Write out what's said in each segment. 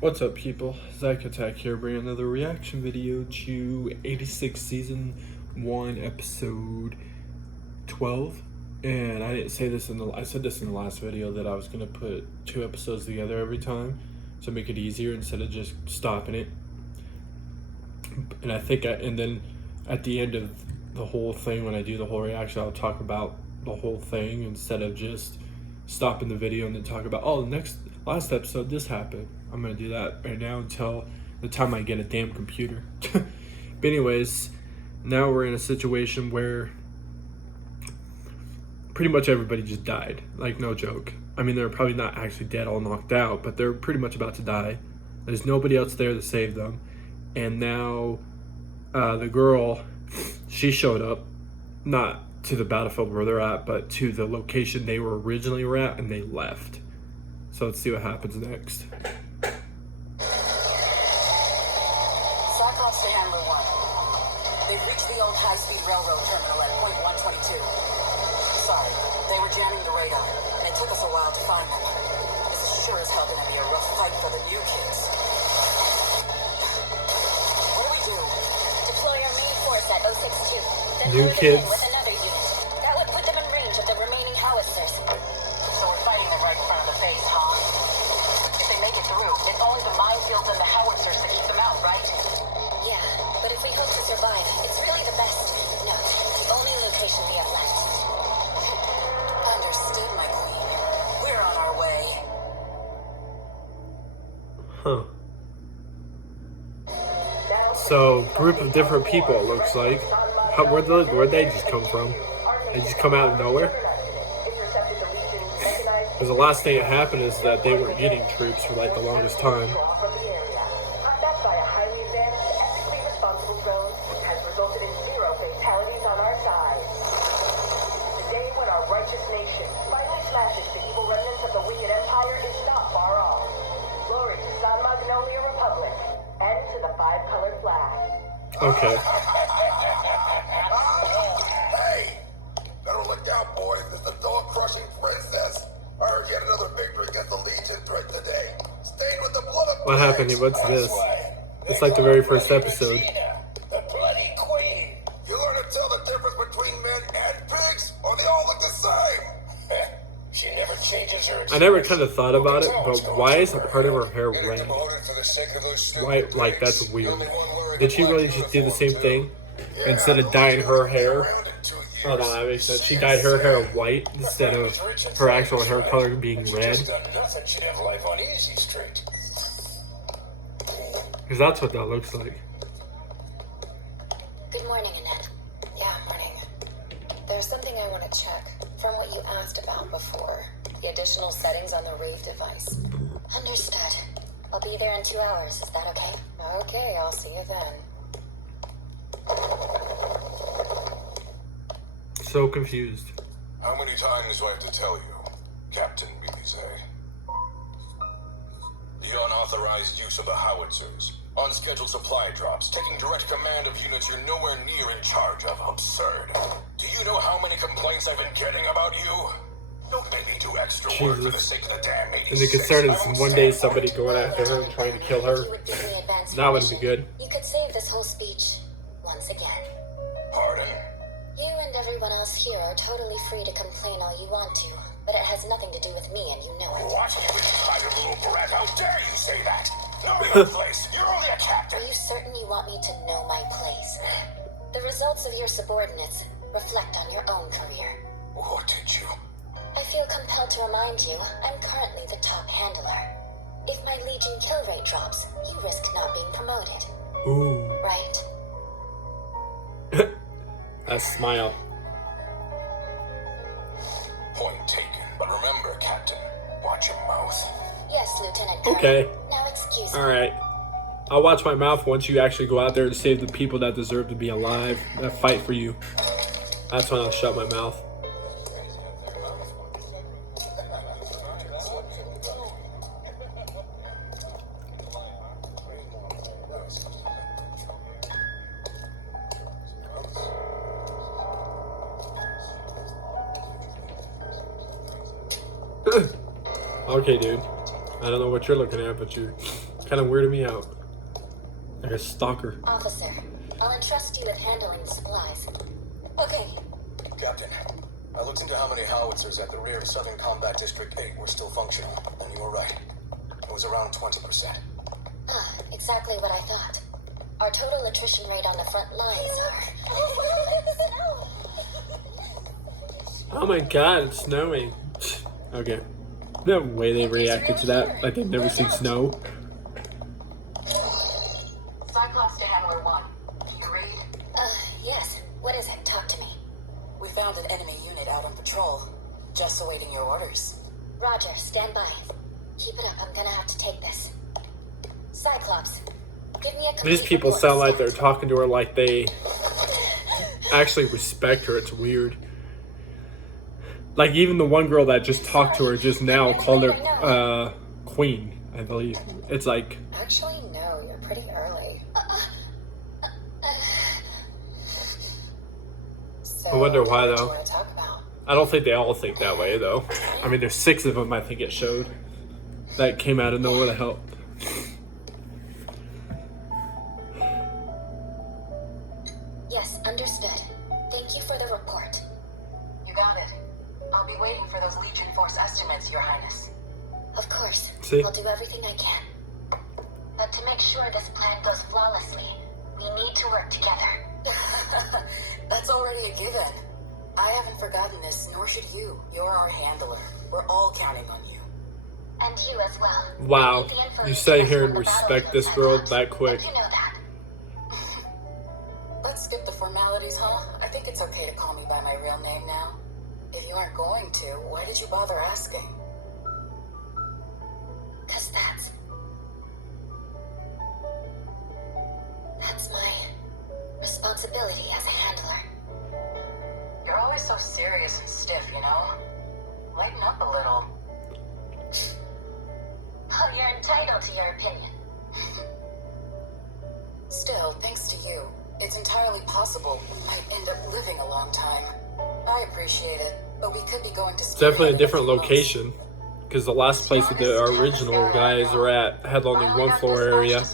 What's up, people? Zach Attack here, bringing another reaction video to 86 Season 1, Episode 12. And I didn't say this I said this in the last video that I was going to put 2 episodes together every time to make it easier instead of just stopping it. And and then at the end of the whole thing, when I do the whole reaction, I'll talk about the whole thing instead of just stopping the video and then talk about, oh, last episode this happened. I'm gonna do that right now until the time I get a damn computer. But anyways, now we're in a situation where pretty much everybody just died. Like, no joke. I mean, they're probably not actually dead, all knocked out, but they're pretty much about to die. There's nobody else there to save them. And now the girl, she showed up, not to the battlefield where they're at, but to the location they were originally at, and they left. So let's see what happens next. Cyclops to Handler 1. They've reached the old high-speed railroad terminal at point 122. Sorry, they were jamming the radar, and it took us a while to find them. This is sure as hell gonna be a rough fight for the new kids. What do we do? Deploy our main force at 062. Then New kids. with another unit. That would put them in range of the remaining howitzers. So we're fighting them right in front of the base, huh? If they make it through, it's only the minefields and the howitzers to keep them out, right? Yeah, but if we hope to survive, it's really the best. No, the only location we have left. Understood, my queen. We're on our way. Huh. So, group of different people, it looks like. Where'd they just come from? They just come out of nowhere? Because the last thing that happened is that they weren't getting troops for like the longest time. Okay. Hey! Better look out, boys. It's the dog-crushing princess. I heard yet another victory against the Legion during the day. Stained with the blood of What happened? What's this? It's like the very first episode. The bloody queen. You learn to tell the difference between men and pigs, or they all look the same. She never changes her. I never kind of thought about it, but why is a part of her hair red? Why? Like, that's weird. Did she really just do the same thing? Instead of dyeing her hair? Oh, no, that makes sense. She dyed her hair white instead of her actual hair color being red. Because that's what that looks like. Good morning, Annette. Yeah, morning. There's something I want to check from what you asked about before. The additional settings on the Rave device. Understood. I'll be there in 2 hours. Is that okay? Okay, I'll see you then. So confused. How many times do I have to tell you, Captain Bizet? The unauthorized use of the howitzers, unscheduled supply drops, taking direct command of units you're nowhere near in charge of. Absurd. Do you know how many complaints I've been getting about you? Don't make me do extra work for the sake of the damn 86. And the concern is one day somebody going after her and trying to kill her. That would be good. You could save this whole speech once again. Pardon? You and everyone else here are totally free to complain all you want to, but it has nothing to do with me, and you know it. What? You little brat, how dare you say that? Know your place. You're only a captain. Are you certain you want me to know my place? The results of your subordinates reflect on your own career. What did you? I feel compelled to remind you, I'm currently the top handler. If my Legion kill rate drops, you risk not being promoted. Ooh. Right? That smile. Point taken. But remember, Captain, watch your mouth. Yes, Lieutenant Colonel. Okay. Now excuse me. Alright. I'll watch my mouth once you actually go out there to save the people that deserve to be alive, that fight for you. That's when I'll shut my mouth. Okay, dude. I don't know what you're looking at, but you're Kind of weirded me out. Like a stalker. Officer, I'll entrust you with handling the supplies. Okay. Captain, I looked into how many howitzers at the rear of Southern Combat District 8 were still functional, and you were right. It was around 20%. Exactly what I thought. Our total attrition rate on the front lines are... Oh my god, it's snowing. Okay. No way they reacted to that. Like they've never seen snow. Cyclops to Handler 1. You read? Yes. What is it? Talk to me. We found an enemy unit out on patrol. Just awaiting your orders. Roger, stand by. Keep it up, I'm gonna have to take this. Cyclops, give me a complete These people report. sound like they're talking to her like they actually respect her. It's weird. Like even the one girl that just talked to her just now called her queen, I believe. It's like... Actually, no, you're pretty early. So, I wonder why, what do though. you want to talk about? I don't think they all think that way, though. I mean, there's 6 of them, I think it showed. That came out of nowhere to help. Yes, understood. Thank you for the report. You got it. I'll be waiting for those Legion Force estimates, Your Highness. Of course. See? I'll do everything I can. But to make sure this plan goes flawlessly, we need to work together. That's already a given. I haven't forgotten this, nor should you. You're our handler. We're all counting on you. And you as well. Wow. I need the info You sit details here from and the respect battlefield this I girl got. that quick. You know that. Let's skip the formalities, huh? I think it's okay to call me by my real name now. If you aren't going to, why did you bother asking? 'Cause that's my responsibility as a handler. You're always so serious and stiff, you know? Lighten up a little. Oh, you're entitled to your opinion. Still, thanks to you, it's entirely possible we might end up living a long time. I appreciate it, but we could be going to It's school definitely a in different few months. location. Because the last place that the original guys are at had only one floor area.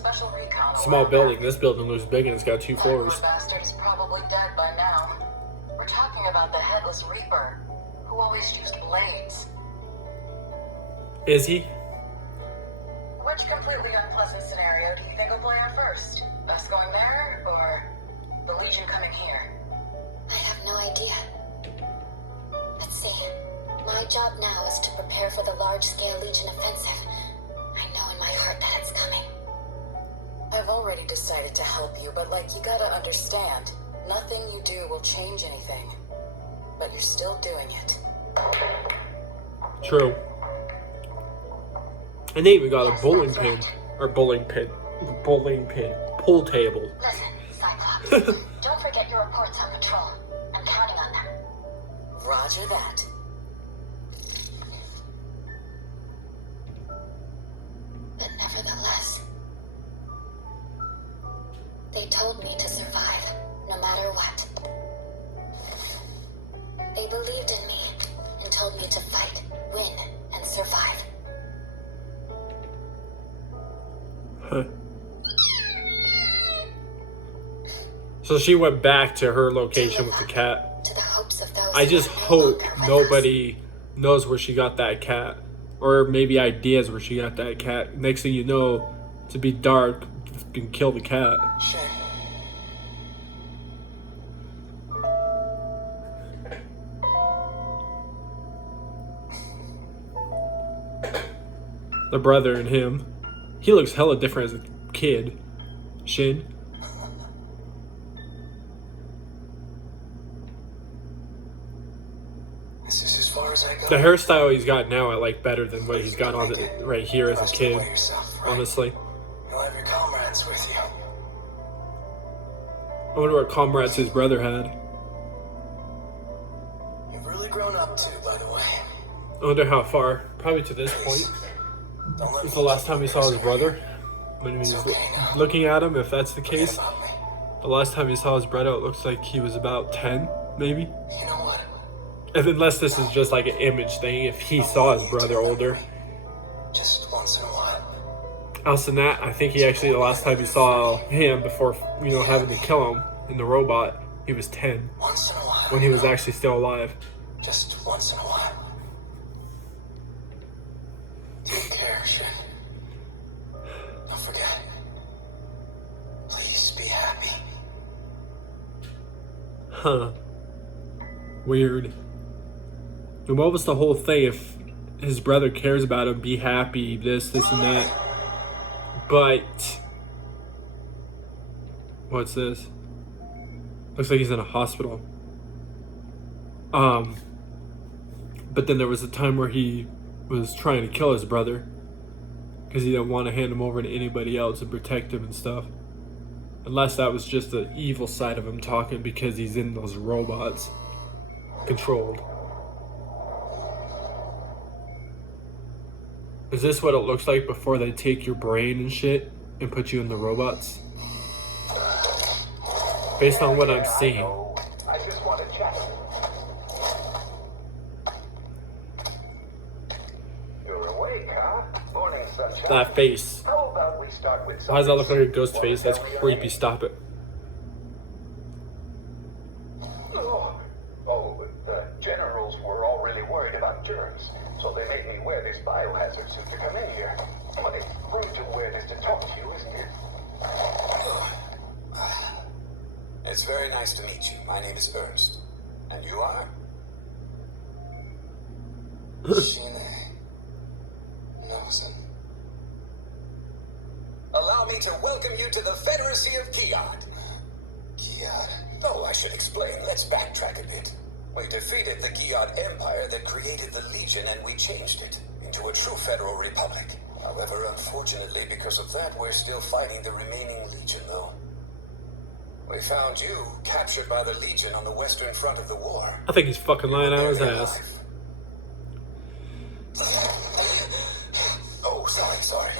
Small building. This building looks big and it's got 2 floors. That bastard is probably dead by now. We're talking about the Headless Reaper, who always used blades. Is he? Which completely unpleasant scenario do you think will play out first? Us going there, or the Legion coming here? I have no idea. Let's see. My job now is to prepare for the large-scale Legion offensive. I know in my heart that it's coming. I've already decided to help you, but you gotta understand, nothing you do will change anything. But you're still doing it. True. And they even got a bowling pin. Or bowling pin. Pool table. Listen, Cyclops. Don't forget your reports on patrol. I'm counting on them. Roger that. But nevertheless, they told me to survive, no matter what. They believed in me and told me to fight, win, and survive. Huh. So she went back to her location with the cat. To the hopes of those I who just are no hope longer with nobody knows where she got that cat. Or maybe ideas where she got that cat. Next thing you know, to be dark, you can kill the cat. Shit. The brother and him. He looks hella different as a kid. Shin. This is as far as I go. The hairstyle he's got now I like better than what he's got on it right here as a Trust kid. away yourself, right? Honestly. You'll have your comrades with you. I wonder what comrades his brother had. You've really grown up too, by the way. I wonder how far. Probably to this point. Don't let Was me the last take time he your saw his away. brother? When he was looking at him, if that's the Forget case. about me. The last time he saw his brother, it looks like he was about 10, maybe. You know what? And unless this is just like an image thing, if he saw his brother older. Just once in a while. else than that, I think he actually, the last time he saw him before, having to kill him in the robot, he was 10. Once in a while. When he was actually still alive. Just once in a while. Take care, Shin. Don't forget. Please be happy. Huh. Weird. And what was the whole thing if his brother cares about him, be happy, this and that? But what's this? Looks like he's in a hospital. But then there was a time where he was trying to kill his brother because he didn't want to hand him over to anybody else and protect him and stuff. Unless that was just the evil side of him talking because he's in those robots controlled. Is this what it looks like before they take your brain and shit and put you in the robots? Based on what I'm seeing. I just want to chat. You're awake, huh? Morning, sunshine. That face. How about we start with Why does that look like a ghost face? That's creepy. Stop it. The generals were all really worried about germs, so they made me wear this biohazard suit to come in here. But it's great to wear this to talk to you, isn't it? It's very nice to meet you. My name is Ernst. And you are? Allow me to welcome you to the Federacy of Giad. Giad? Oh, I should explain. Let's backtrack a bit. We defeated the Giad Empire that created the Legion, and we changed it into a true federal republic. However, unfortunately, because of that, we're still fighting the remaining Legion, though. We found you captured by the Legion on the western front of the war. I think he's fucking lying out of his ass. Oh, sorry.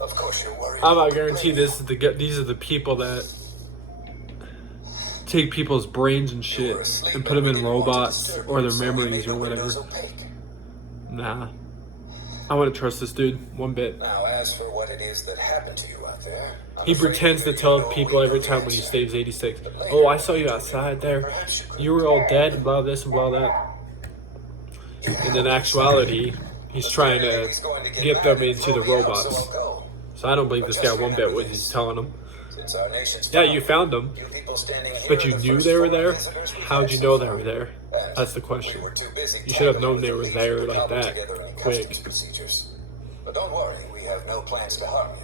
Of course you're worried. I'm not guaranteed these are the people that take people's brains and shit and put them in robots or their memories or whatever. Nah. I wouldn't trust this dude one bit. Now, as for what it is that happened to you out there, He pretends to tell people every time when he saves 86. Oh, I saw you outside there. You were all dead and blah this and blah that. And in actuality, he's trying to get them into the robots. So I don't believe this guy one bit what he's telling them. Yeah, you found them. But you knew they were there? How'd you know they were there? That's the question. You should have known they were there like that. Quick. But don't worry, we have no plans to harm you.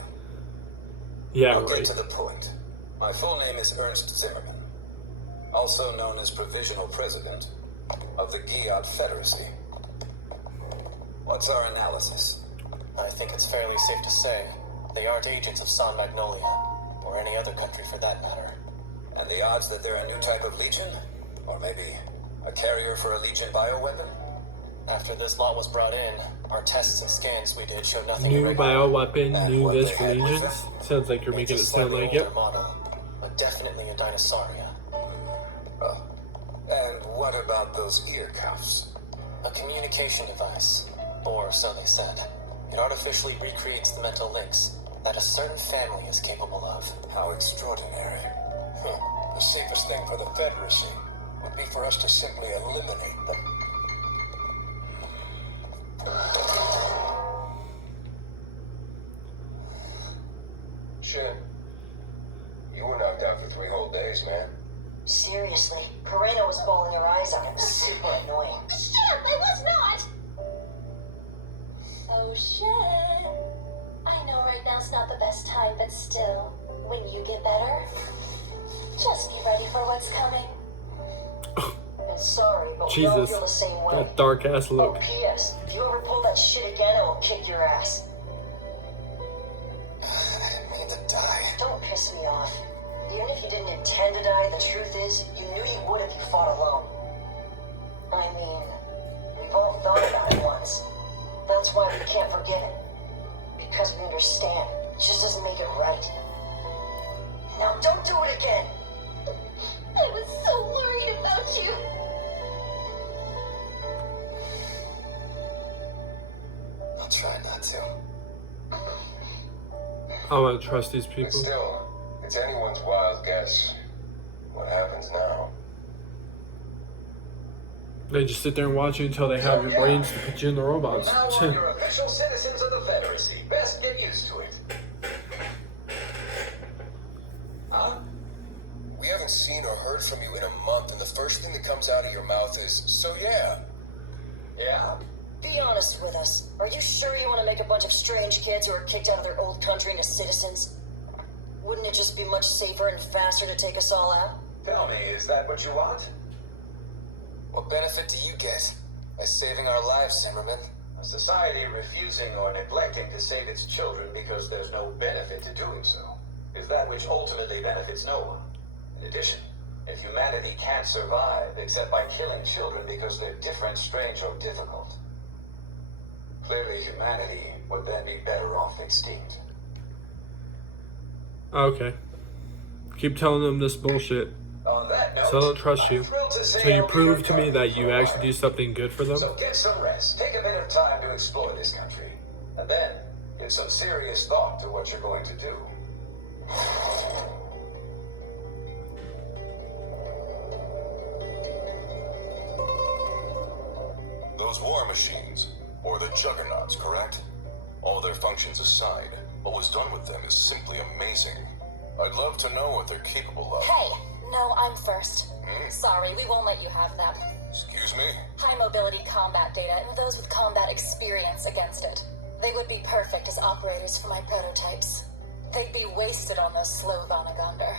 Yeah, I'll right. get to the point. My full name is Ernst Zimmerman, also known as Provisional President of the Giad Federacy. What's our analysis? I think it's fairly safe to say they aren't agents of San Magnolia, or any other country for that matter. And the odds that they're a new type of Legion? Or maybe a carrier for a Legion bioweapon? After this lot was brought in, our tests and scans we did showed nothing New irregular. bioweapon, new this for Legions. Sounds like you're making it It's a sound slightly like, yep. older model, but definitely a dinosauria. Oh. And what about those ear cuffs? A communication device, or so they said. It artificially recreates the mental links that a certain family is capable of. How extraordinary. The safest thing for the Federacy would be for us to simply eliminate them. Shin, you were knocked out for 3 whole days, man. Seriously, Karina was bawling her eyes out. It was super annoying. Shut up! I was not! Oh, shit. I know right now's not the best time, but still, when you get better, just be ready for what's coming. And sorry, but we all Jesus. feel the same way. That dark ass Oh, look. P.S. If you ever pull that shit again, I will kick your ass. I didn't mean to die. Don't piss me off. Even if you didn't intend to die, the truth is, you knew you would if you fought alone. I mean, we've all thought about it once. That's why we can't forget it. Because we understand. It just doesn't make it right. Now don't do it again! I was so worried about you. I'll try not to. I want to trust these But people. still, it's anyone's wild guess what happens now. They just sit there and watch you until they have your brains to put you in the robots. Now you're official citizens of the Confederacy. Best get used to it. Huh? We haven't seen or heard from you in a month, and the first thing that comes out of your mouth is, so yeah. Yeah? Be honest with us. Are you sure you want to make a bunch of strange kids who are kicked out of their old country into citizens? Wouldn't it just be much safer and faster to take us all out? Tell me, is that what you want? What benefit do you get by saving our lives, Zimmerman? A society refusing or neglecting to save its children because there's no benefit to doing so is that which ultimately benefits no one. In addition, if humanity can't survive except by killing children because they're different, strange, or difficult, clearly humanity would then be better off extinct. Okay. Keep telling them this bullshit. On that note, So I don't trust you. I'm thrilled to say So you I'll be prove your to me company that for you a actually while. do something good for them. So get some rest, take a bit of time to explore this country, and then give some serious thought to what you're going to do. Those war machines, or the juggernauts, correct? All their functions aside, what was done with them is simply amazing. I'd love to know what they're capable of. Hey, no, I'm first. Sorry, we won't let you have them. Excuse me? High mobility combat data and those with combat experience against it. They would be perfect as operators for my prototypes. They'd be wasted on those slow Vonnegunder.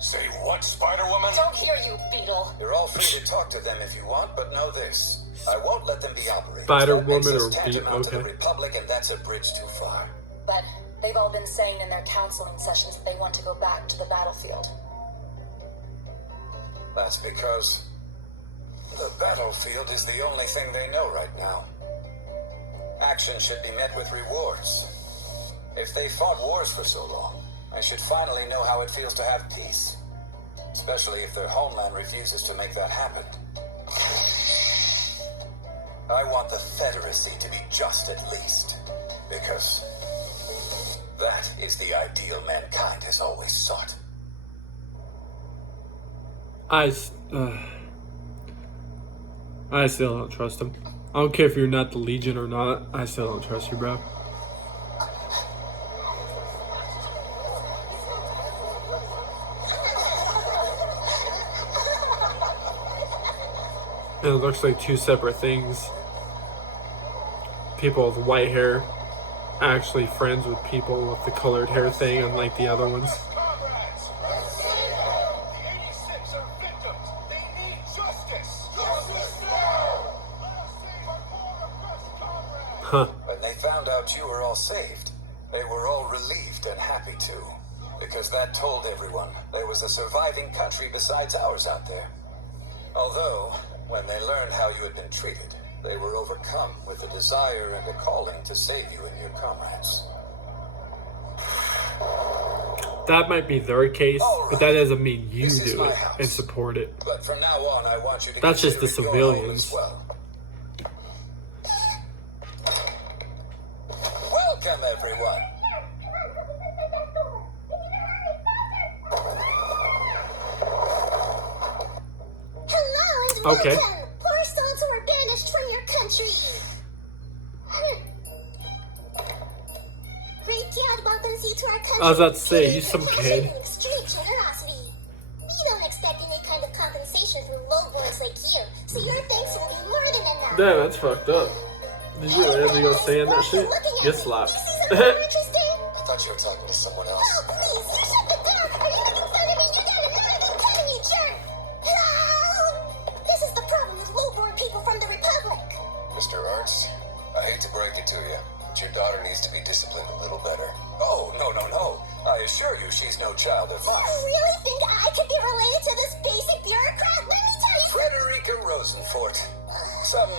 Say what, Spider-Woman? Don't hear you, Beetle. You're all free to talk to them if you want, but know this. I won't let them be operators. Spider-Woman That makes or us Beetle, tantamount to the okay. Republic, and that's a bridge too far. But they've all been saying in their counseling sessions that they want to go back to the battlefield. That's because the battlefield is the only thing they know right now. Action should be met with rewards. If they fought wars for so long, I should finally know how it feels to have peace. Especially if their homeland refuses to make that happen. I want the Confederacy to be just at least. Because that is the ideal mankind has always sought. I still don't trust him. I don't care if you're not the Legion or not. I still don't trust you, bro. And it looks like two separate things. People with white hair actually friends with people with the colored hair thing, unlike the other ones. Comrades! The 86 are victims! They need justice! Justice now! Let us save our poor oppressed comrades! Huh. When they found out you were all saved, they were all relieved and happy too. Because that told everyone there was a surviving country besides ours out there. Although, when they learned how you had been treated, they were overcome with a desire and a calling to save you and your comrades. That might be their case, but that doesn't mean you This is do my it house. and support it. But from now on, I want you to That's just the consider it your home civilians. as well. Welcome, everyone. Hello and Okay. welcome, poor souls who are banished from your country. Great welcomes you to our country. I was about to say, you some Compassion kid. and extreme generosity. We don't expect any kind of compensation from lowborns like you, so your thanks will be more than enough. Damn, that's fucked up. Did you really have to go saying that shit? Get slapped. Interested? I thought you were talking to someone else. Oh, please, you shut the door before you make fun of me. You got American killing me, jerk. No! This is the problem with lowborn people from the Republic. Mr. Ernst, I hate to break it to you, but your daughter needs to be disciplined a little better. Oh, no. I assure you she's no child of You mine. really think I could be related to this basic bureaucrat? Let me tell you. Frederica Rosenfort. Some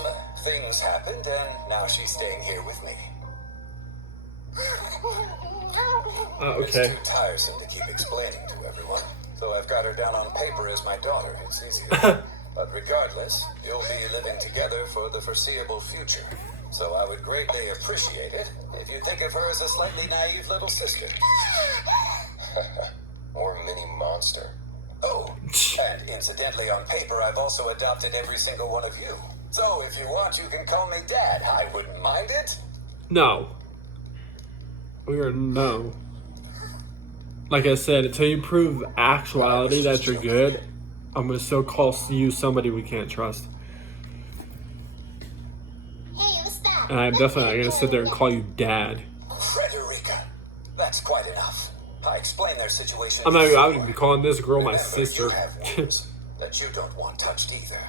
things happened, and now she's staying here with me. It's Okay. too tiresome to keep explaining to everyone, so I've got her down on paper as my daughter. It's easier. But regardless, you'll be living together for the foreseeable future. So I would greatly appreciate it if you think of her as a slightly naive little sister. Or mini monster. Oh, and incidentally, on paper, I've also adopted every single one of you. So if you want, you can call me Dad. I wouldn't mind it. No. We're no. Like I said, until you prove actuality that you're good, I'm gonna still call you somebody we can't trust. Hey, what's that? And I'm definitely not gonna sit there and call you Dad. Frederica, that's quite enough. I explained their situation. I before. would be calling this girl my Remember, sister. You have wounds that you don't want touched either.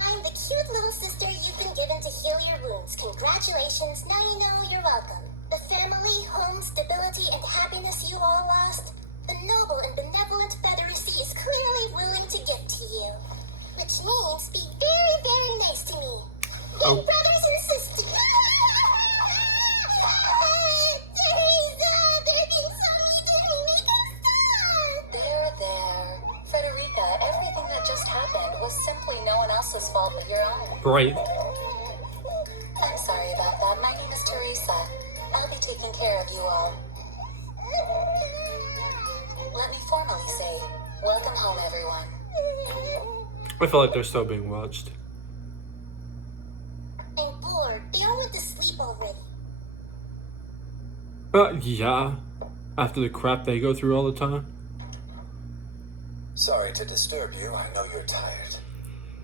I'm the cute little sister you've been given to heal your wounds. Congratulations, now you know you're welcome. The family, home, stability, and happiness you all lost, the noble and benevolent Federacy is clearly willing to give to you. Which means be very, very nice to me. Big brothers and sisters. Teresa, they're being so mean to me. Make them stop. There. Frederica, everything that just happened was simply no one else's fault but your own. Right. I'm sorry about that. My name is Teresa. I'll be taking care of you all. Let me formally say, welcome home, everyone. I feel like they're still being watched. I'm bored. They all went to sleep already. Yeah. After the crap they go through all the time. Sorry to disturb you. I know you're tired.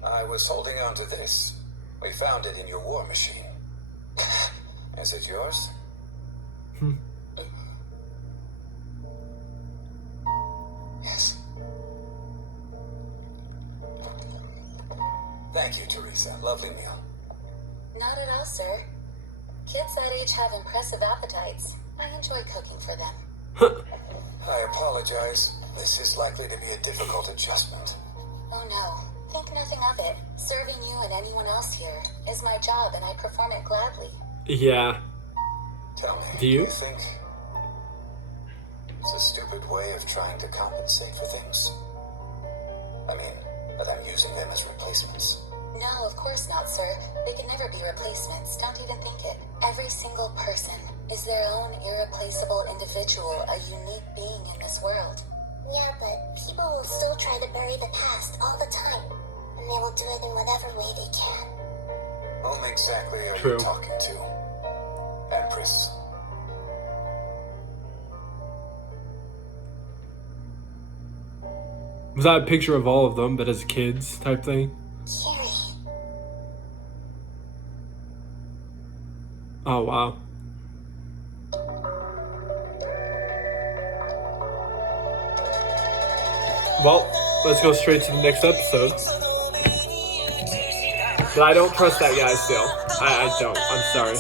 I was holding on to this. We found it in your war machine. Is it yours? Yes. Thank you, Teresa. Lovely meal. Not at all, sir. Kids that age have impressive appetites. I enjoy cooking for them. I apologize. This is likely to be a difficult adjustment. Oh no, think nothing of it. Serving you and anyone else here is my job and I perform it gladly. Yeah. Tell me, Do you? think it's a stupid way of trying to compensate for things? I mean, that I'm using them as replacements. No, of course not, sir. They can never be replacements. Don't even think it. Every single person is their own irreplaceable individual, a unique being in this world. Yeah, but people will still try to bury the past all the time. And they will do it in whatever way they can. Whom exactly are True. you talking to? Empress. Was that a picture of all of them, but as kids type thing? Carrie. Oh, wow. Well, let's go straight to the next episode. But I don't trust that guy still. I don't. I'm sorry.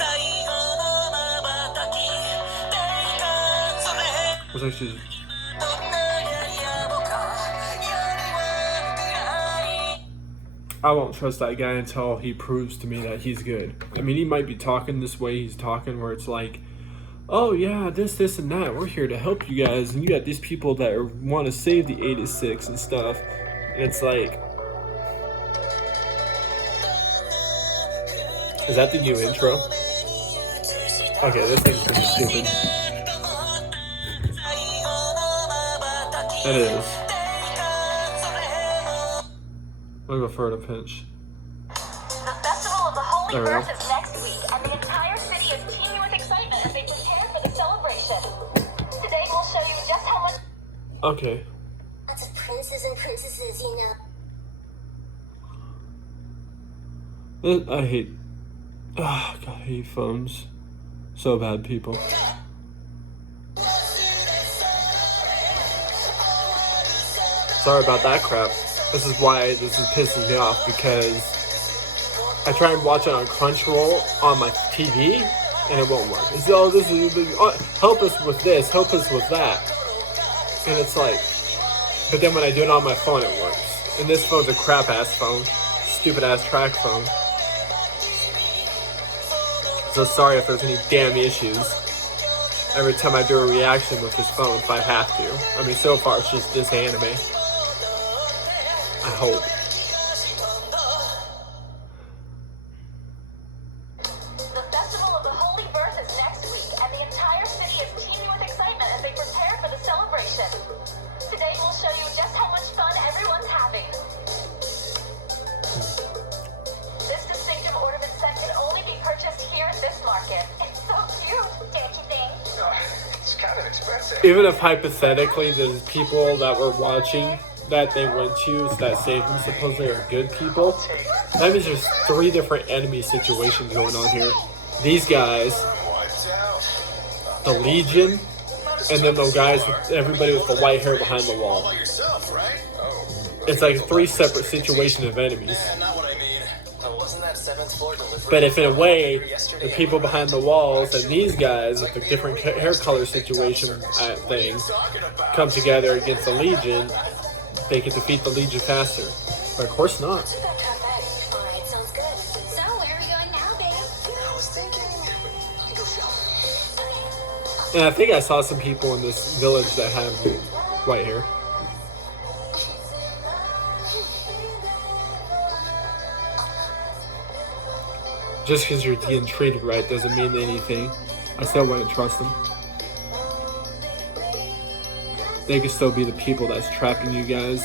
I was actually... I won't trust that guy until he proves to me that he's good. I mean, he might be talking this way he's talking, where it's like, oh yeah, this, and that. We're here to help you guys, and you got these people that want to save the 86 and stuff. And it's like, is that the new intro? Okay, this thing's pretty stupid. It is. I'll go for it a pinch. The Festival of the Holy There we go. Earth is next week, and the entire city is teeming with excitement as they prepare for the celebration. Today we'll show you just how much... Okay. Lots of princes and princesses, you know. I hate... Ah, God, I hate phones. So bad, people. Sorry about that crap. This is why this is pissing me off, because I try and watch it on Crunchyroll on my TV, and it won't work. It's, oh, this is, help us with this, help us with that. And it's like, but then when I do it on my phone, it works. And this phone's a crap-ass phone. Stupid-ass track phone. So sorry if there's any damn issues every time I do a reaction with this phone, if I have to. I mean, so far it's just this anime. I hope. Even if hypothetically the people that were watching that they went to that saved them supposedly are good people, that means there's 3 different enemy situations going on here. These guys, the Legion, and then the guys with everybody with the white hair behind the wall. It's like 3 separate situations of enemies. But if in a way, the people behind the walls and these guys with the different hair color situation thing come together against the Legion, they can defeat the Legion faster. But of course not. Alright, sounds good. So, where are we going now, babe? I was thinking. Go shopping. And I think I saw some people in this village that have white hair. Just because you're getting treated right doesn't mean anything. I still wouldn't trust them. They could still be the people that's trapping you guys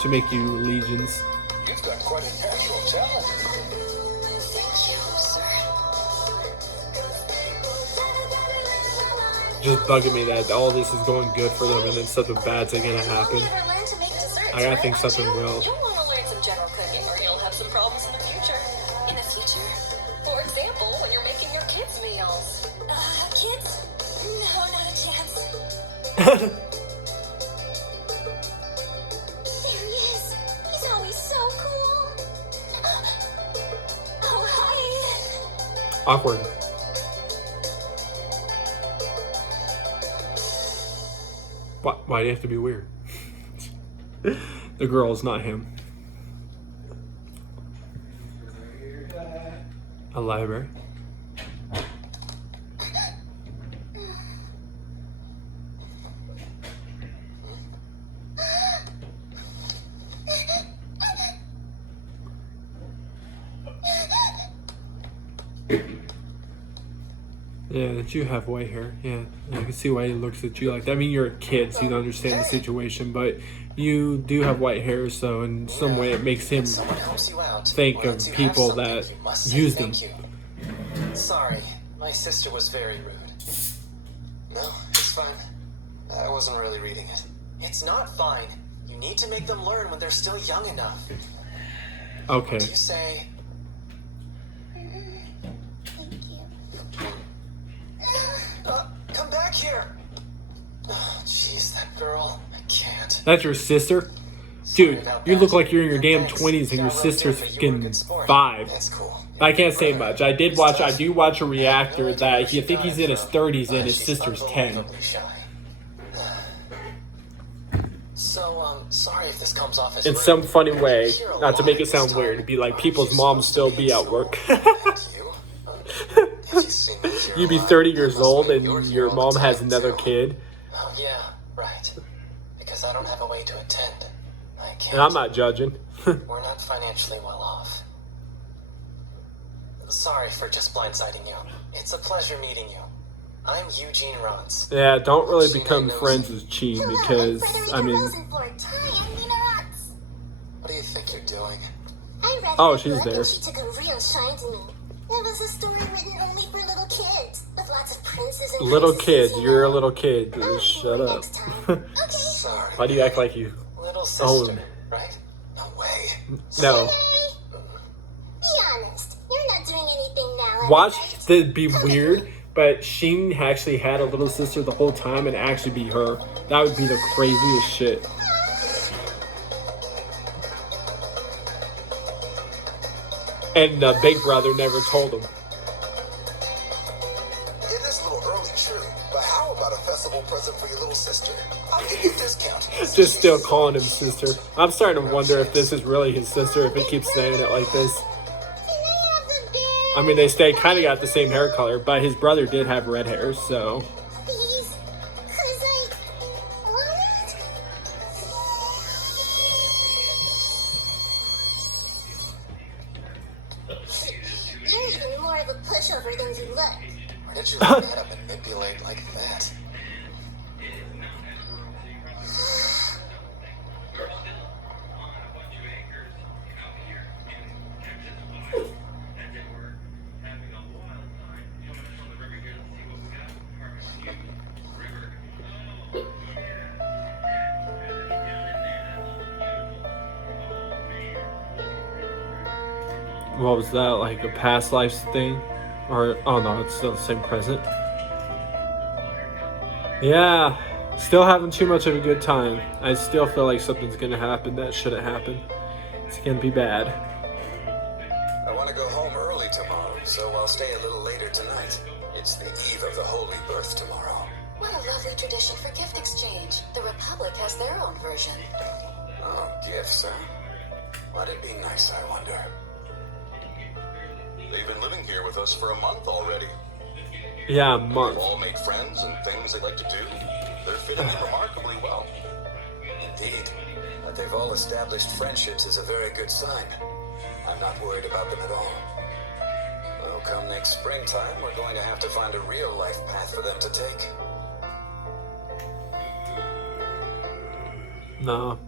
to make you legions. You've got quite a natural talent. Just bugging me that all this is going good for them and then something bad's gonna happen. You never learned to make desserts, I gotta right? think something will. You'll want to learn some general cooking or you'll have some problems in the future. In the future? For example, when you're making your kids' meals. Kids? No, not a chance. There he is. He's always so cool. Oh, hi. Awkward. Why do you have to be weird? The girl is not him. A library. Yeah, that you have white hair. Yeah, I can see why he looks at you like that. I mean, you're a kid, so you don't understand the situation, but you do have white hair, so in some way it makes him Someone helps you out. think Or of lets you have people something, that you must say use them. thank you. Sorry, my sister was very rude. No, it's fine. I wasn't really reading it. It's not fine. You need to make them learn when they're still young enough. Okay. You say, Thank you. come back here. Oh, jeez, that girl. I can't. That's your sister? Dude, you look like you're in your damn 20s and your sister's fucking 5. That's cool. I can't say much. I do watch a reactor that I think he's in his 30s and his sister's 10. So, sorry if this comes off as In rude. some funny I way, hear a not to lot make it this sound time. weird, it'd be like people's moms still be at work. You'd be 30 years old and your mom has another kid. Oh, yeah, right. Because I don't have a way to attend. I can't. And I'm not judging. We're not financially well off. Sorry for just blindsiding you. It's a pleasure meeting you. I'm Eugene Rons. Yeah, don't really become friends with Chi because, I mean... Rosenford, Ty, and Nina Rotz. What do you think you're doing? I read Oh, her she's book there. and she took a real shine to me. It was a story written only for little kids, with lots of princes and Little princesses, kid, you you're a know. little kid. I'll Shut read up. next time. Okay. Sorry. Why do you act like you... Little sister, Own. right? No way. No. Hey, be honest. You're not doing anything now. Watch right? it'd be weird, but Sheen actually had a little sister the whole time and actually be her. That would be the craziest shit. And the big brother never told him. It is a little early, true, but how about a festival present for your little sister? I'll give you a discount. Just still calling him sister. I'm starting to wonder if this is really his sister, if he keeps saying it like this. Can I have the bear? I mean, they kind of got the same hair color, but his brother did have red hair, so... Please? 'Cause I want it? You're even more of a pushover than you look. Where did you learn how to manipulate like that? what was that, like a past life thing? Or, oh no, it's still the same present. Yeah, still having too much of a good time. I still feel like something's gonna happen that shouldn't happen. It's gonna be bad. I want to go home early tomorrow, so I'll stay a little later tonight. It's the eve of the Holy Birth tomorrow. What a lovely tradition for gift exchange. The Republic has their own version. Oh, gifts, huh? Might it be nice, I wonder? They've been living here with us for a month already. Yeah, a They've month. all made friends and things they like to do. They're fitting in remarkably well. Indeed. That they've all established friendships is a very good sign. I'm not worried about them at all. Though come next springtime, we're going to have to find a real life path for them to take. No.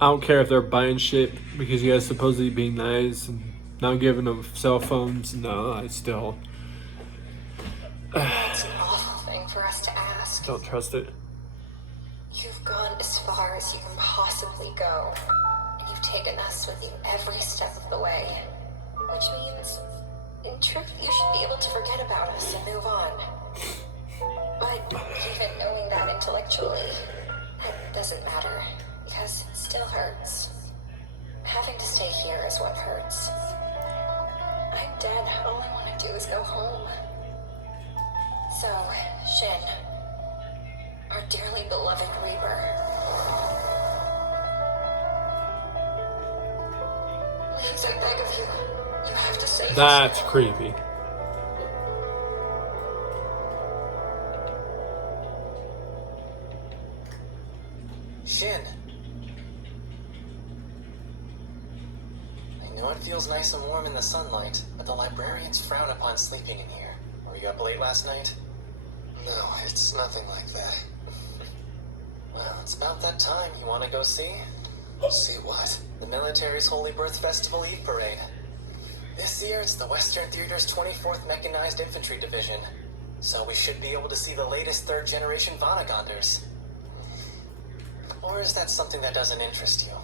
I don't care if they're buying shit because you guys supposedly being nice and not giving them cell phones. No, I still That's an awful thing for us to ask. don't trust it. You've gone as far as you can possibly go. You've taken us with you every step of the way. Which means, in truth, you should be able to forget about us and move on. But even knowing that intellectually, that doesn't matter, because it still hurts. Having to stay here is what hurts. I'm dead. All I want to do is go home. So, Shin, our dearly beloved Reaper, please, I beg of you, you have to save us. That's creepy. Shin. I know it feels nice and warm in the sunlight, but the librarians frown upon sleeping in here. Were you up late last night? No, it's nothing like that. Well, it's about that time. You want to go see? See what? The military's Holy Birth Festival Eve Parade. This year, it's the Western Theater's 24th Mechanized Infantry Division. So we should be able to see the latest third-generation Vonagonders. Or is that something that doesn't interest you?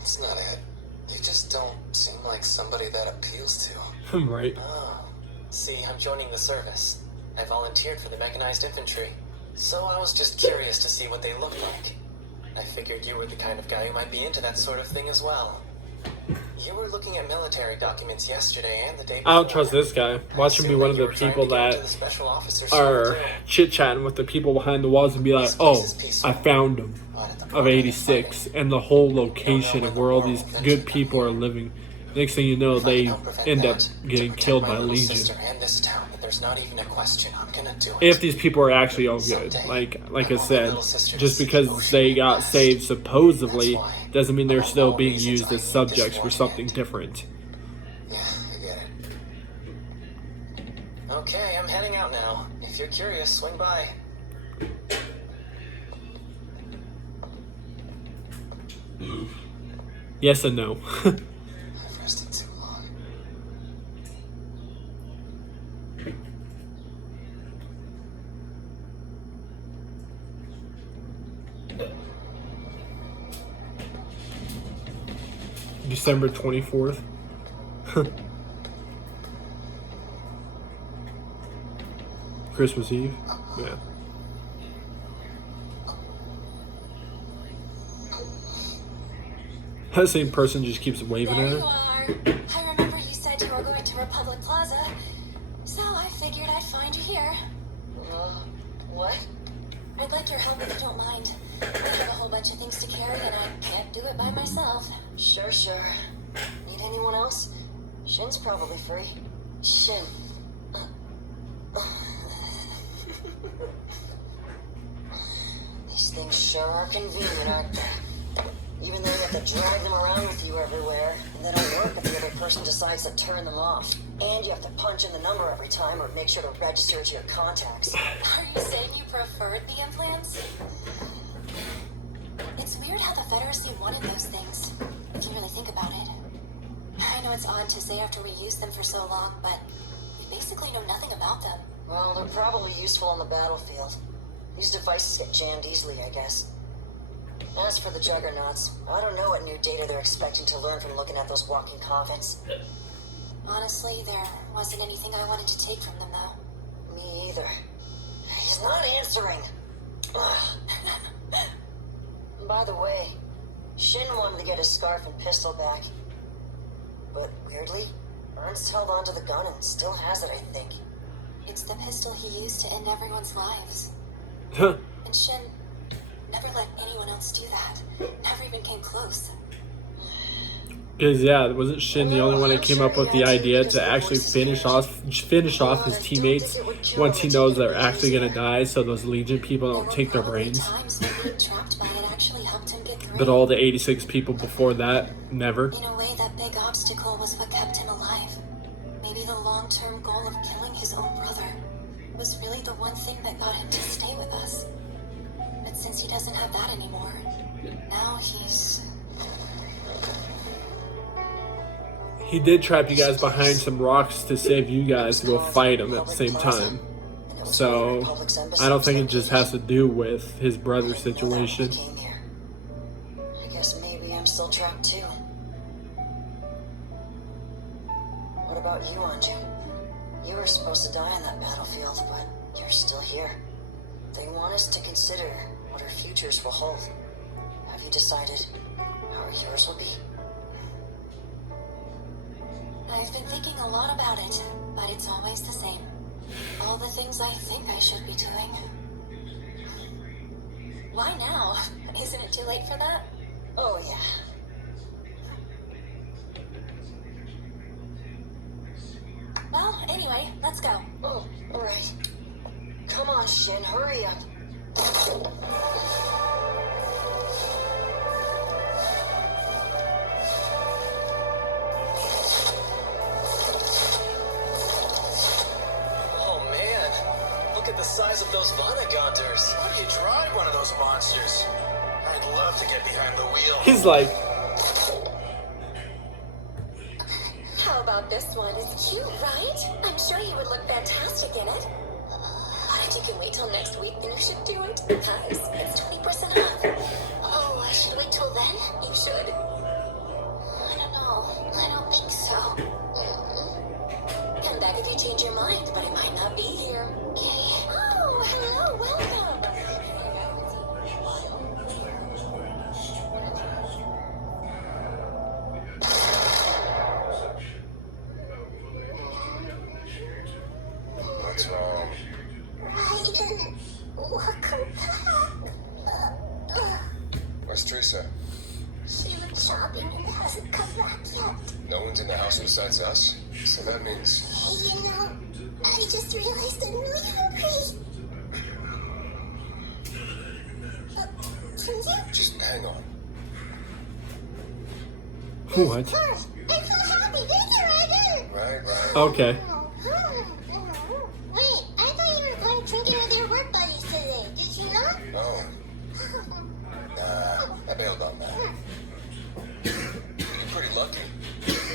It's not it. They just don't seem like somebody that appeals to. Right. Oh. See, I'm joining the service. I volunteered for the Mechanized Infantry. So I was just curious to see what they look like. I figured you were the kind of guy who might be into that sort of thing as well. You were looking at military documents yesterday and the day before. I don't trust this guy. Watch him be one of the people that are chit-chatting with the people behind the walls and be like, oh, I found him of 86 and the whole location of where all these good people are living. Next thing you know, they end up getting killed by Legion. There's not even a question. I'm gonna do it. If these people are actually all good, like I said, just because they got saved supposedly doesn't mean they're still being used as subjects for something different. Yeah, I get it. Okay, I'm heading out now. If you're curious, swing by. Yes and no. I've rested too long. December 24th. Christmas Eve. Yeah. That same person just keeps waving There at you her. are. I remember you said you were going to Republic Plaza, so I figured I'd find you here. What? I'd like your help if you don't mind. I have a whole bunch of things to carry and I can't do it by myself. Sure. Need anyone else? Shin's probably free. Shin. These things sure are convenient, aren't they? Even though you have to drag them around with you everywhere, and they don't work if the other person decides to turn them off. And you have to punch in the number every time or make sure to register to your contacts. Are you saying you preferred the implants? It's weird how the Confederacy wanted those things, if you really think about it. I know it's odd to say after we used them for so long, but we basically know nothing about them. Well, they're probably useful on the battlefield. These devices get jammed easily, I guess. As for the Juggernauts, I don't know what new data they're expecting to learn from looking at those walking coffins. Honestly, there wasn't anything I wanted to take from them, though. Me either. He's not answering. Ugh. By the way, Shin wanted to get his scarf and pistol back. But weirdly, Ernst held onto the gun and still has it, I think. It's the pistol he used to end everyone's lives. Huh. And Shin never let anyone else do that. Never even came close. Because yeah, wasn't Shin the only one that came up with the idea to actually finish off his teammates once he knows they're actually gonna die, so those Legion people don't take their brains? But all the 86 people before that, never. In a way, that big obstacle was what kept him alive. Maybe the long-term goal of killing his own brother was really the one thing that got him to stay with us. But since he doesn't have that anymore, now he's... He did trap you guys behind some rocks to save you guys to go fight him at the same time. So, I don't think it just has to do with his brother situation. I guess maybe I'm still trapped too. What about you, Anju? You were supposed to die on that battlefield, but you're still here. They want us to consider what our futures will hold. Have you decided how yours will be? I've been thinking a lot about it, but it's always the same. All the things I think I should be doing. Why now? Isn't it too late for that? Oh, yeah. Well, anyway, let's go. Oh, alright. Come on, Shin, hurry up. Oh man, look at the size of those Vonagonders. How do you drive one of those monsters? I'd love to get behind the wheel. He's like, How about this one? It's cute, right? I'm sure you would look fantastic in it. But you can wait till next week, then you should do it. Because it's 20% off. Oh, I should wait till then? You should. I don't know. I don't think so. Come back if you change your mind, but it might not be here. Okay. Oh, hello, welcome. What's wrong? Raiden, welcome back. Where's Teresa? She went shopping and hasn't come back yet. No one's in the house besides us? So that means... Hey, you know, I just realized I'm really hungry. Can you? Just hang on. what? I'm so happy. Thank you, Raiden. Right. Okay. Wait, I thought you were going drinking with your work buddies today. Did you not? Oh, nah, I bailed on that. You're pretty lucky.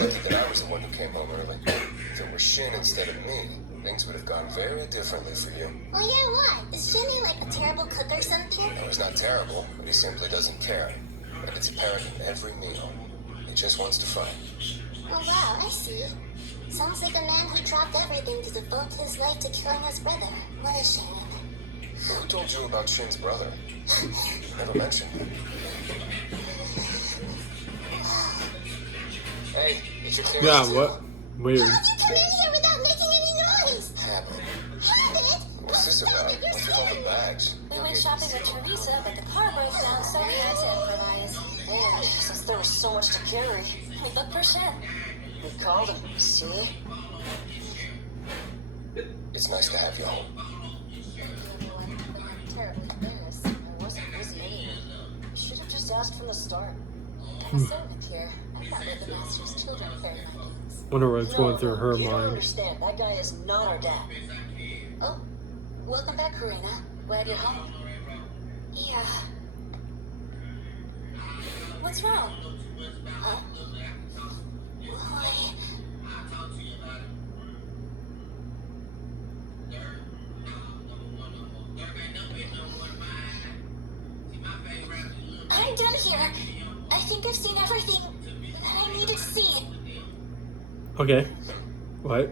Lucky that I was the one who came home early. If it were Shin instead of me, things would have gone very differently for you. Oh yeah, why? Is Shinny like a terrible cook or something? No, he's not terrible, but he simply doesn't care. And it's apparent in every meal. He just wants to fight. Oh wow, I see. Sounds like a man who dropped everything to devote his life to killing his brother. What a shame. Who told you about Shin's brother? Never mentioned him. Hey, eat your clearance Yeah, too. what? Weird. How did you come in here without making any noise? Habit. Habit? What's this about? What's with all the bags? We went shopping with Teresa, but the car broke down, so we had to improvise. Man, since there was so much to carry, We looked for Shin. we called him. See? It's nice to have you home. I'm terribly embarrassed. I wasn't busy anyway. Should have just asked from the start. So, Nikia, I thought we're the master's children fairy monkeys. Wonder what's going through her You don't mind. understand. That guy is not our dad. Oh, welcome back, Karina. Glad you're home. Yeah. What's wrong? Huh? Why? I'm done here. I think I've seen everything that I needed to see. Okay. What?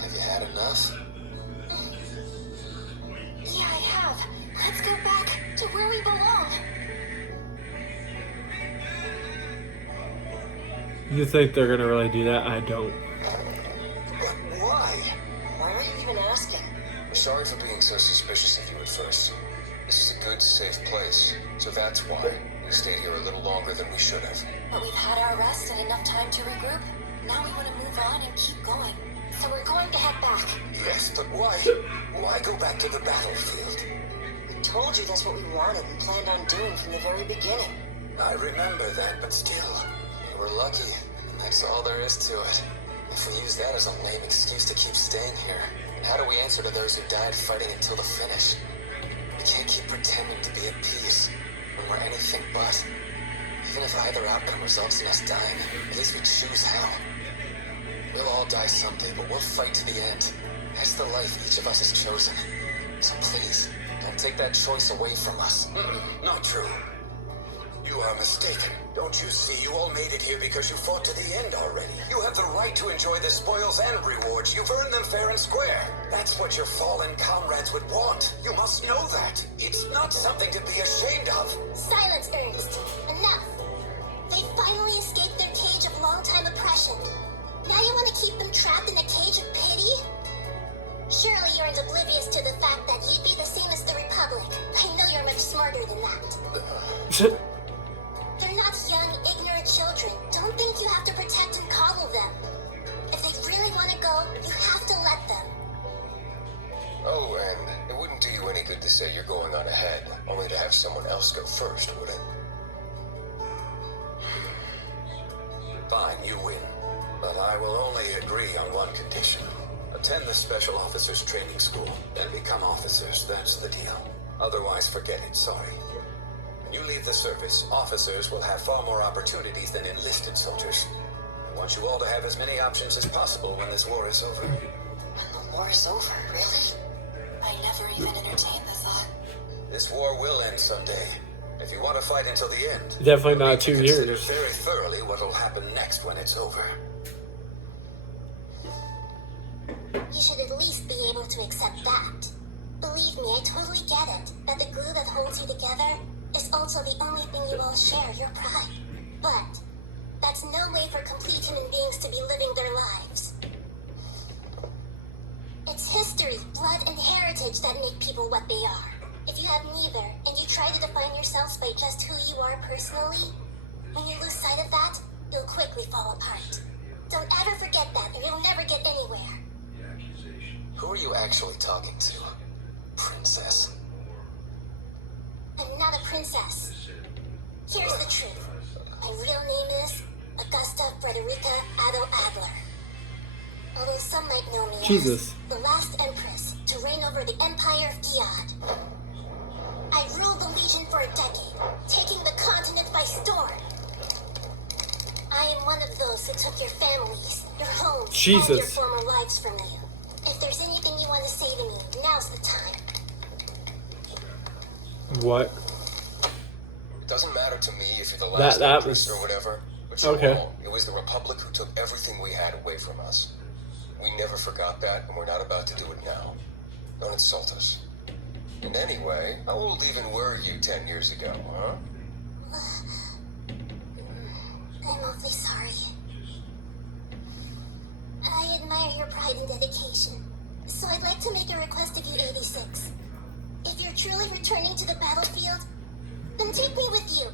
Have you had enough? Yeah, I have. Let's go back to where we belong. You think they're gonna really do that? I don't. But why? Why are you even asking? We're sorry for being so suspicious of you at first. This is a good, safe place, so that's why we stayed here a little longer than we should have. But we've had our rest and enough time to regroup. Now we want to move on and keep going. So we're going to head back. Yes, but why? Why go back to the battlefield? I told you that's what we wanted and planned on doing from the very beginning. I remember that, but still. We're lucky, and that's all there is to it. If we use that as a lame excuse to keep staying here, how do we answer to those who died fighting until the finish? We can't keep pretending to be at peace when we're anything but. Even if either outcome results in us dying, at least we choose how. We'll all die someday, but we'll fight to the end. That's the life each of us has chosen. So please, don't take that choice away from us. Not true. You are mistaken. Don't you see? You all made it here because you fought to the end already. You have the right to enjoy the spoils and rewards. You've earned them fair and square. That's what your fallen comrades would want. You must know that. It's not something to be ashamed of. Silence, Ernst. Enough. They finally escaped their cage of long-time oppression. Now you want to keep them trapped in a cage of pity? Surely you aren't oblivious to the fact that you'd be the same as the Republic. I know you're much smarter than that. They're not young, ignorant children. Don't think you have to protect and coddle them. If they really want to go, you have to let them. Oh, and it wouldn't do you any good to say you're going on ahead, only to have someone else go first, would it? Fine, you win. But I will only agree on one condition. Attend the Special Officers Training School, then become officers. That's the deal. Otherwise, forget it. Sorry. When you leave the service, officers will have far more opportunities than enlisted soldiers. I want you all to have as many options as possible when this war is over. And the war is over, really? I never even entertained the thought. This war will end someday. If you want to fight until the end, Definitely not you 2 need to consider years. very thoroughly what will happen next when it's over. You should at least be able to accept that. Believe me, I totally get it, that the glue that holds you together is also the only thing you all share, your pride. But that's no way for complete human beings to be living their lives. It's history, blood, and heritage that make people what they are. If you have neither, and you try to define yourselves by just who you are personally, when you lose sight of that, you'll quickly fall apart. Don't ever forget that, or you'll never get anywhere. Who are you actually talking to? Princess? I'm not a princess. Here's the truth. My real name is Augusta Frederica Addo Adler. Although some might know me Jesus. as the last empress to reign over the Empire of Giad. I ruled the Legion for a decade, taking the continent by storm. I am one of those who took your families, your homes, and your Jesus. former lives from you. If there's anything you want to say to me, now's the time. What? It doesn't matter to me if you're the last That empress was- or whatever, but you're Okay. wrong. It was the Republic who took everything we had away from us. We never forgot that, and we're not about to do it now. Don't insult us. And anyway, how old even were you 10 years ago, huh? I'm awfully sorry. I admire your pride and dedication. So I'd like to make a request of you, 86. If you're truly returning to the battlefield, then take me with you.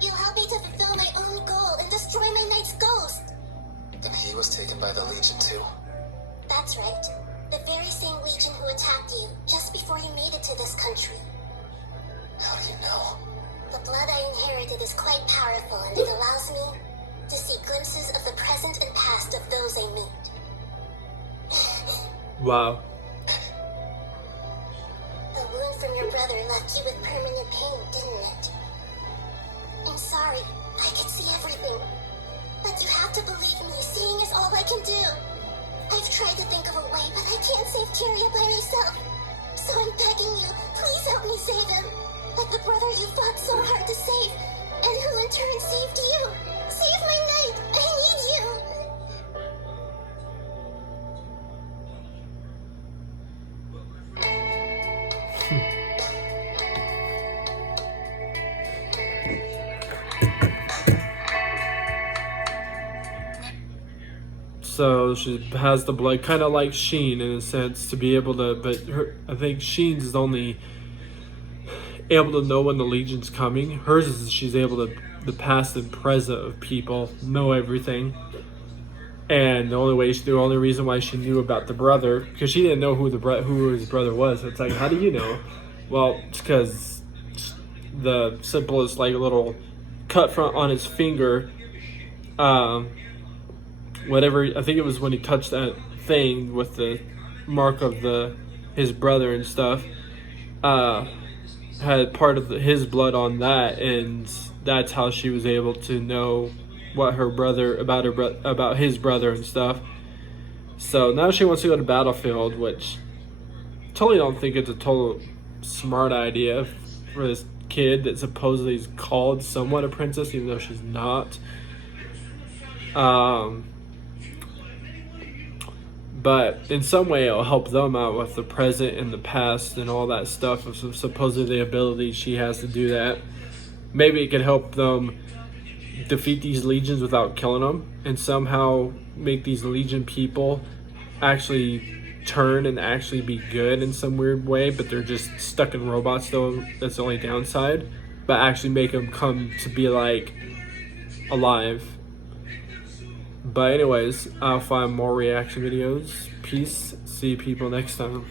You'll help me to fulfill my own goal and destroy my knight's ghost. Then he was taken by the Legion too. That's right. The very same Legion who attacked you just before you made it to this country. How do you know? The blood I inherited is quite powerful, and it allows me to see glimpses of the present and past of those I meet. Wow. The wound from your brother left you with permanent pain, didn't it? I'm sorry. I can see everything. But you have to believe me. Seeing is all I can do. I've tried to think of a way, but I can't save Tyria by myself. So I'm begging you, please help me save him. Like the brother you fought so hard to save, and who in turn saved you. Save my knight. I need you. So she has the blood, kind of like Sheen in a sense, to be able to. But I think Sheen's is only able to know when the Legion's coming. Hers is she's able to the past and present of people know everything. And the only reason why she knew about the brother, because she didn't know who his brother was. So it's like, how do you know? Well, it's because the simplest like little cut on his finger. Whatever, I think it was when he touched that thing with the mark of his brother and stuff. Had part of his blood on that, and that's how she was able to know what about his brother and stuff. So now she wants to go to battlefield, which totally don't think it's a total smart idea for this kid that supposedly is called somewhat a princess, even though she's not. But in some way it'll help them out with the present and the past and all that stuff of supposedly the ability she has to do that. Maybe it could help them defeat these legions without killing them, and somehow make these legion people actually turn and actually be good in some weird way, but they're just stuck in robots though. That's the only downside. But actually make them come to be like alive. But anyways, I'll find more reaction videos. Peace. See people next time.